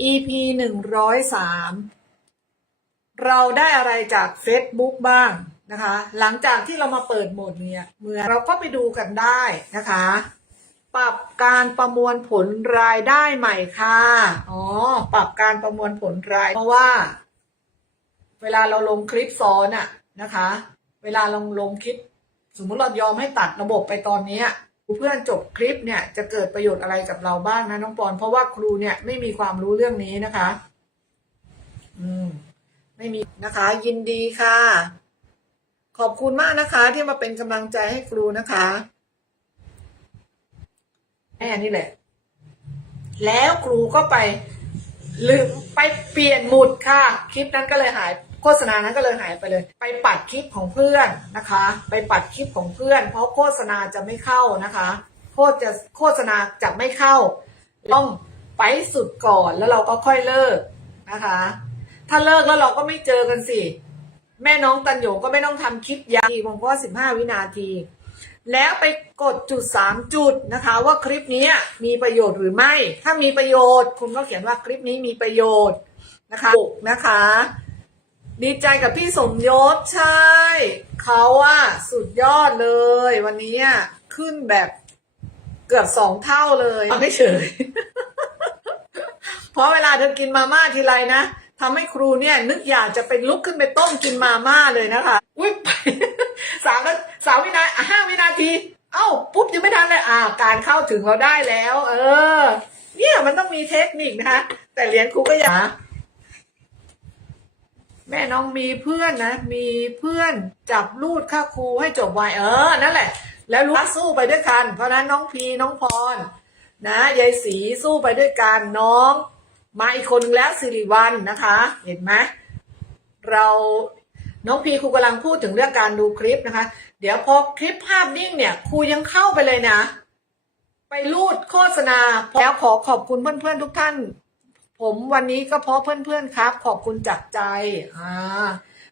EP หนึ่งร้อยสามเราได้อะไรจาก Facebook บ้างนะคะ หลังจากที่เรามาเปิดโหมดเนี่ยเมื่อเราก็ไปดูกันได้นะคะ ปรับการประมวลผลรายได้ใหม่ค่ะ อ๋อ ปรับการประมวลผลราย เพราะว่า เวลาเราลงคลิปซ้อนอะนะคะ เวลาลงลงคลิป สมมุติเรายอมให้ตัดระบบไปตอนนี้ เพื่อนจบคลิปเนี่ยจะเกิดประโยชน์อะไรกับเราบ้างนะน้องปอนเพราะว่าครูเนี่ยไม่มีความรู้เรื่องนี้นะคะ อืม ไม่มีนะคะ ยินดีค่ะ ขอบคุณมากนะคะ ที่มาเป็นกำลังใจให้ครูนะคะแม่นี่แหละ แล้วครูก็ไปลืมไปเปลี่ยนหมุดค่ะ คลิปนั้นก็เลยหาย โฆษณานั้นก็เลยหายไปเลย ไปปัดคลิปของเพื่อนนะคะ ไปปัดคลิปของเพื่อน เพราะโฆษณาจะไม่เข้านะคะโฆษจะโฆษณาจะไม่เข้า ต้องไปสุดก่อนแล้วเราก็ค่อยเลิกนะคะ ถ้าเลิกแล้วเราก็ไม่เจอกันสิแม่น้องตันโยก็ไม่ต้องทำคลิปยาวผมก็สิบห้าวินาที แล้วไปกดจุดสามจุดนะคะ ว่าคลิปนี้มีประโยชน์หรือไม่ ถ้ามีประโยชน์ คุณก็เขียนว่าคลิปนี้มีประโยชน์นะคะนะคะ ดีใจกับพี่สมยศใช่ เขาอะสุดยอดเลย วันนี้อะขึ้นแบบเกือบสองเท่าเลยไม่เฉย เพราะเวลาเธอกินมาม่าทีไรนะทำให้ครูเนี่ย นึกอยากจะเป็นลุกขึ้นไปต้มกินมาม่าเลยนะคะอุ้ยไปสามนาสามวินาอะห้าวินาที เอ้าปุ๊บยังไม่ทันเลยอ่าการเข้าถึงเราได้แล้ว เออ เนี่ยมันต้องมีเทคนิคนะคะแต่เรียนครูก็อย่า แม่น้องมีเพื่อนนะ มีเพื่อนจับลูดค่าครูให้จบไวเออ นั่นแหละ แล้วรู้สู้ไปด้วยกัน เพราะนั้นน้องพีน้องพร นะยายสีสู้ไปด้วยกันน้อง มาอีกคนนึงแล้วสิริวัลนะคะ เห็นไหมเราน้องพีครูกำลังพูดถึงเรื่องการดูคลิปนะคะ เดี๋ยวพอคลิปภาพนิ่งเนี่ยครูยังเข้าไปเลยนะ ไปรูดโฆษณาแล้วขอขอบคุณเพื่อนๆทุกท่าน ผมวันนี้ก็เพราะเพื่อนๆครับ ขอบคุณจากใจอ่า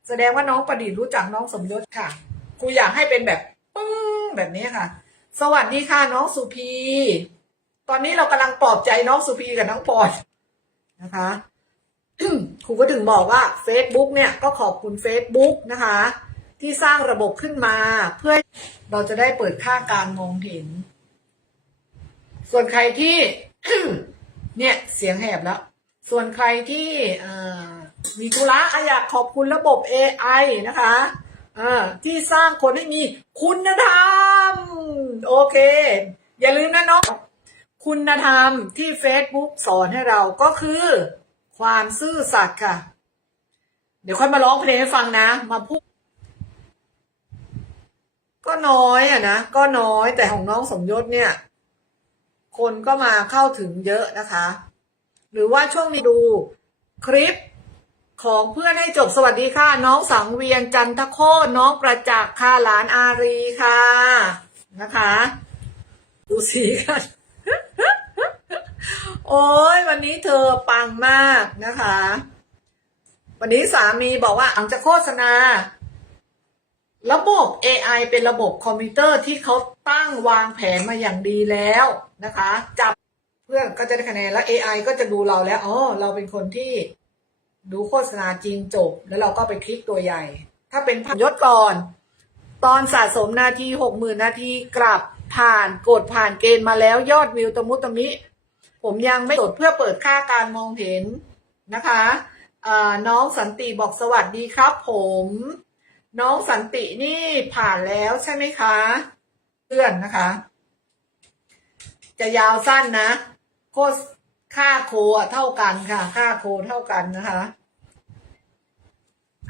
แสดงว่าน้องประดิษฐ์รู้จักน้องสมยศค่ะครูอยากให้เป็นแบบปึ้งแบบนี้ค่ะ สวัสดีค่ะน้องสุพี ตอนนี้เรากำลังปลอบใจน้องสุพีกับน้องปอยนะคะครูก็ถึงบอกว่า Facebook เนี่ยก็ขอบคุณ Facebook นะคะ ที่สร้างระบบขึ้นมาเพื่อเราจะได้เปิดค่าการมองเห็น ส่วนใครที่ เนี่ยเสียงแหบแล้ว ส่วนใครที่มีธุระอยากขอบคุณระบบ AI นะคะที่สร้างคนให้มีคุณธรรม โอเค อย่าลืมนะน้องคุณธรรมที่ Facebook สอนให้เราก็คือ ความซื่อสัตย์ค่ะ เดี๋ยวค่อยมาร้องเพลงให้ฟังนะ มาพูดก็น้อยอะนะ ก็น้อยแต่ของน้องสมยศเนี่ย คนก็มาเข้าถึงเยอะนะคะ หรือว่าช่วงนี้ดูคลิปของเพื่อนให้จบสวัสดีค่ะ น้องสังเวียนจันทโคน้องประจักษ์ค่ะหลานอารีค่ะ นะคะ ดูสีกันโอ้ยวันนี้เธอปังมากนะคะ วันนี้สามีบอกว่าหลังจากโฆษณา ระบบ AI เป็นระบบคอมพิวเตอร์ที่เขาตั้งวางแผนมาอย่างดีแล้วนะคะ จับ เพื่อนก็จะได้คะแนนแล้ว AI ก็จะดูเราแล้วอ๋อเราเป็นคนที่ดูโฆษณาจริงจบ แล้วเราก็ไปคลิกตัวใหญ่ ถ้าเป็นพยศก่อน ตอนสะสมนาทีหกหมื่นนาทีกลับผ่านกดผ่านเกณฑ์มาแล้วยอดวิวตมุตมิ ผมยังไม่กดเพื่อเปิดค่าการมองเห็นนะคะน้องสันติบอกสวัสดีครับ ผม น้องสันตินี่ผ่านแล้วใช่ไหมคะ เพื่อนนะคะ จะยาวสั้นนะ โคสค่าโคอะเท่ากันค่ะ ค่าโคเท่ากันนะคะ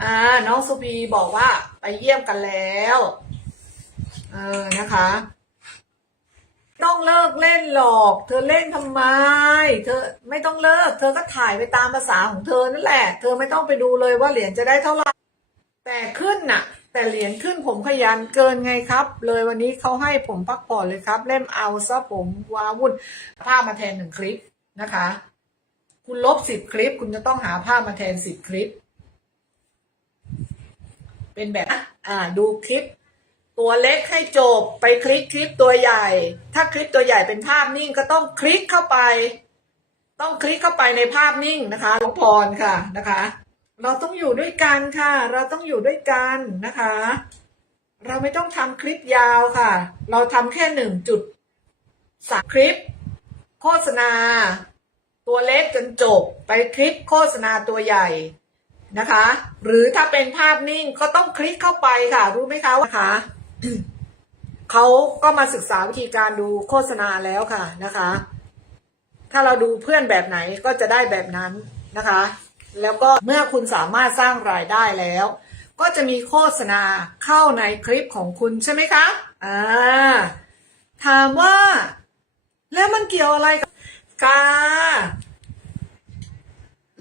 อ่า น้องสุพีบอกว่าไปเยี่ยมกันแล้วเออนะคะ ต้องเลิกเล่นหรอก เธอเล่นทำไม เธอไม่ต้องเลิก เธอก็ถ่ายไปตามภาษาของเธอนั่นแหละ เธอไม่ต้องไปดูเลยว่าเหรียญจะได้เท่าไหร่แต่ขึ้นน่ะ แต่เหรียญขึ้นผมขยันเกินไงครับ เลยวันนี้เขาให้ผมพักผ่อนเลยครับ เล่มเอาซะผมว้าวุ่นภาพมาแทนหนึ่งคลิปนะคะ คุณลบสิบคลิป คุณจะต้องหาภาพมาแทนสิบคลิป เป็นแบบอ่าดูคลิป ตัวเล็กให้จบไปคลิกคลิปตัวใหญ่ ถ้าคลิปตัวใหญ่เป็นภาพนิ่งก็ต้องคลิกเข้าไป ต้องคลิกเข้าไปในภาพนิ่งนะคะน้องพรค่ะนะคะ เราต้องอยู่ด้วยกันค่ะ เราต้องอยู่ด้วยกันนะคะ เราไม่ต้องทำคลิปยาวค่ะ เราทำแค่หนึ่งจุดสามคลิป โฆษณา ตัวเล็กจนจบไปคลิปโฆษณาตัวใหญ่นะคะ หรือถ้าเป็นภาพนิ่งก็ต้องคลิกเข้าไปค่ะ รู้ไหมคะว่าคะเขาก็มาศึกษาวิธีการดูโฆษณาแล้วค่ะนะคะ ถ้าเราดูเพื่อนแบบไหนก็จะได้แบบนั้นนะคะ แล้วก็เมื่อคุณสามารถสร้างรายได้แล้ว ก็จะมีโฆษณาเข้าในคลิปของคุณใช่ไหมคะอ่าถามว่า แล้วมันเกี่ยวอะไรกับกา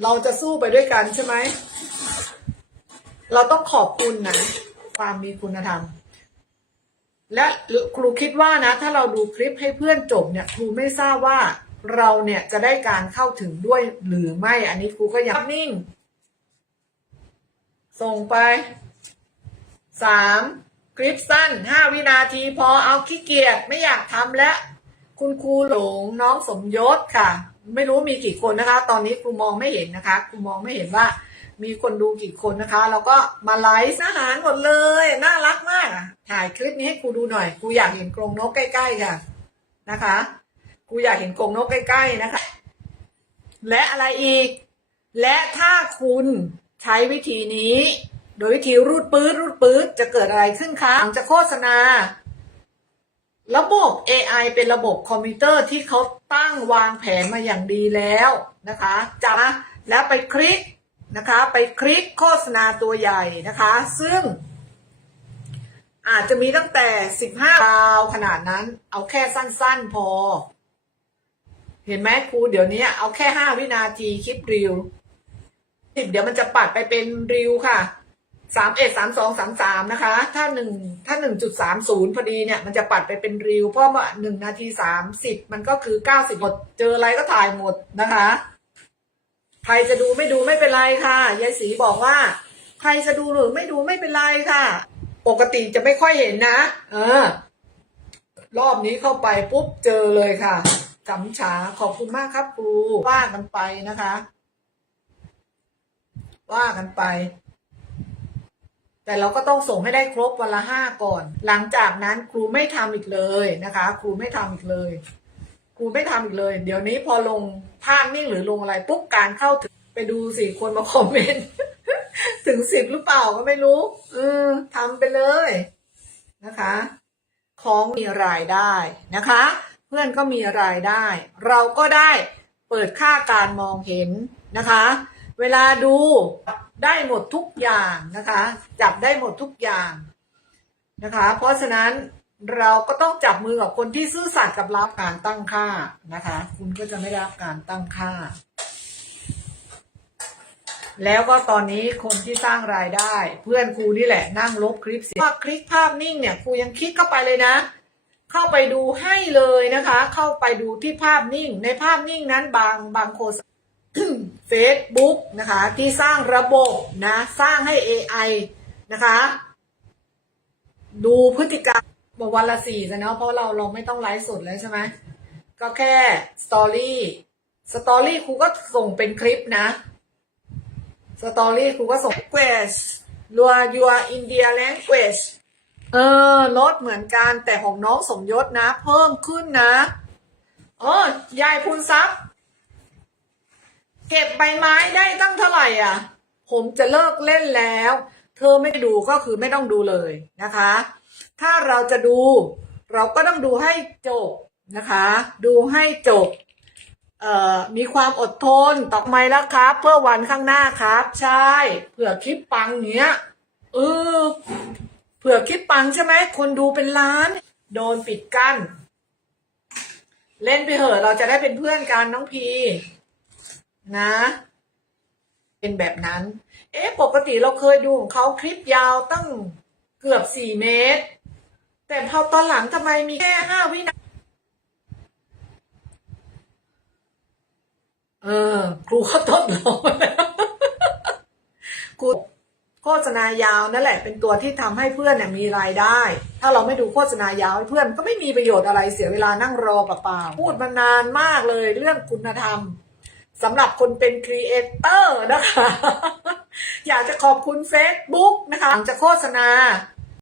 เราจะสู้ไปด้วยกันใช่ไหม เราต้องขอบคุณนะ ความมีคุณธรรม และครูคิดว่านะ ถ้าเราดูคลิปให้เพื่อนจบเนี่ย ครูไม่ทราบว่า เราเนี่ยจะได้การเข้าถึงด้วยหรือไม่ อันนี้ครูก็ยังนิ่ง ส่งไปสามคลิปสั้นห้าวินาทีพอเอาขี้เกียจไม่อยากทำแล้ว คุณครูหลงน้องสมยศค่ะ ไม่รู้มีกี่คนนะคะ ตอนนี้ครูมองไม่เห็นนะคะครูมองไม่เห็นว่ามีคนดูกี่คนนะคะ แล้วก็มาไลฟ์อาหารหมดเลย น่ารักมากถ่ายคลิปนี้ให้ครูดูหน่อยครูอยากเห็นกรงนกใกล้ๆค่ะนะคะ ครูอยากเห็นกรงนกใกล้ๆนะคะ และอะไรอีก และถ้าคุณใช้วิธีนี้ โดยวิธีรูดปื๊ดรูดปื๊ดจะเกิดอะไรขึ้นคะหลังจากโฆษณา ระบบ AI เป็นระบบคอมพิวเตอร์ที่เขาตั้งวางแผนมาอย่างดีแล้วนะคะจะแล้วไปคลิกนะคะ ไปคลิกโฆษณาตัวใหญ่นะคะ ซึ่งอาจจะมีตั้งแต่ 15ดาวขนาดนั้น เอาแค่สั้น ๆ พอ เห็นไหมครูเดี๋ยวนี้เอาแค่5วินาทีคลิปรีวสิบเดี๋ยวมันจะปัดไปเป็นรีวค่ะสามเอ็ดสามสองสามสามนะคะ ถ้าหนึ่งถ้าหนึ่งจุดสามศูนย์พอดีเนี่ยมันจะปัดไปเป็นรีวเพราะว่าหนึ่งนาทีสามสิบมันก็คือเก้าสิบหมดเจออะไรก็ถ่ายหมดนะคะ ใครจะดูไม่ดูไม่เป็นไรค่ะยายศรีบอกว่า ใครจะดูหรือไม่ดูไม่เป็นไรค่ะ ปกติจะไม่ค่อยเห็นนะ เออ รอบนี้เข้าไปปุ๊บเจอเลยค่ะ จำฉาขอบคุณมากครับครูว่ากันไปนะคะ ว่ากันไป แต่เราก็ต้องส่งให้ได้ครบวันละห้าก่อน หลังจากนั้นครูไม่ทำอีกเลยนะคะ ครูไม่ทำอีกเลยครูไม่ทำอีกเลย เดี๋ยวนี้พอลงภาพนิ่งหรือลงอะไรปุ๊บการเข้าถึงไปดูสิคนมาคอมเมนต์ถึงสิบหรือเปล่าก็ไม่รู้เออทำไปเลยนะคะ ของมีรายได้นะคะ พื่อนก็มีรายได้ เราก็ได้เปิดค่าการมองเห็นนะคะ เวลาดูได้หมดทุกอย่างนะคะ จับได้หมดทุกอย่างนะคะ เพราะฉะนั้นเราก็ต้องจับมือกับคนที่ซื่อสัตย์กับรับการตั้งค่านะคะ คุณก็จะไม่รับการตั้งค่า แล้วก็ตอนนี้คนที่สร้างรายได้ เพื่อนครูนี่แหละนั่งลบคลิปเสียว่าคลิกภาพนิ่งเนี่ยครูยังคลิกเข้าไปเลยนะ เข้าไปดูให้เลยนะคะ เข้าไปดูที่ภาพนิ่ง ในภาพนิ่งนั้นบางบางโฆษเฟซบุ๊กนะคะ ที่สร้างระบบนะ สร้างให้ AI นะคะ ดูพฤติกรรมบอกวันละสี่จะเนาะเพราะเราเราไม่ต้องไลฟ์สดแล้วใช่ไหมก็แค่สตอรี่สตอรี่ครูก็ส่งเป็นคลิปนะสตอรี่ครูก็ส่ง language your your India language เออ ลดเหมือนกันแต่ของน้องสมยศนะ เพิ่มขึ้นนะเออยายพูนทรัพย์เก็บใบไม้ได้ตั้งเท่าไหร่อะ ผมจะเลิกเล่นแล้ว เธอไม่ดูก็คือไม่ต้องดูเลยนะคะ ถ้าเราจะดู เราก็ต้องดูให้จบนะคะ ดูให้จบเอ่อมีความอดทนต่อไปแล้วครับ เพื่อวันข้างหน้าครับ ใช่เผื่อคลิปปังเนี้ยเออ ผื่อคลิปปังใช่ไหมคนดูเป็นล้าน โดนปิดกั้น เล่นไปเหอะเราจะได้เป็นเพื่อนกันน้องพีนะ เป็นแบบนั้น เอ๊ะปกติเราเคยดูของเขาคลิปยาวตั้งเกือบสี่เมตร แต่พอตอนหลังทำไมมีแค่ห้าวินาทีเออ ครูเขาทดลองมาแล้วครู โฆษณายาวนั่นแหละเป็นตัวที่ทำให้เพื่อนเนี่ยมีรายได้ ถ้าเราไม่ดูโฆษณายาวเพื่อนก็ไม่มีประโยชน์อะไรเสียเวลานั่งรอเปล่าๆพูดมานานมากเลยเรื่องคุณธรรมสำหรับคนเป็นครีเอเตอร์นะคะ อยากจะขอบคุณ Facebook นะคะหลังจากโฆษณา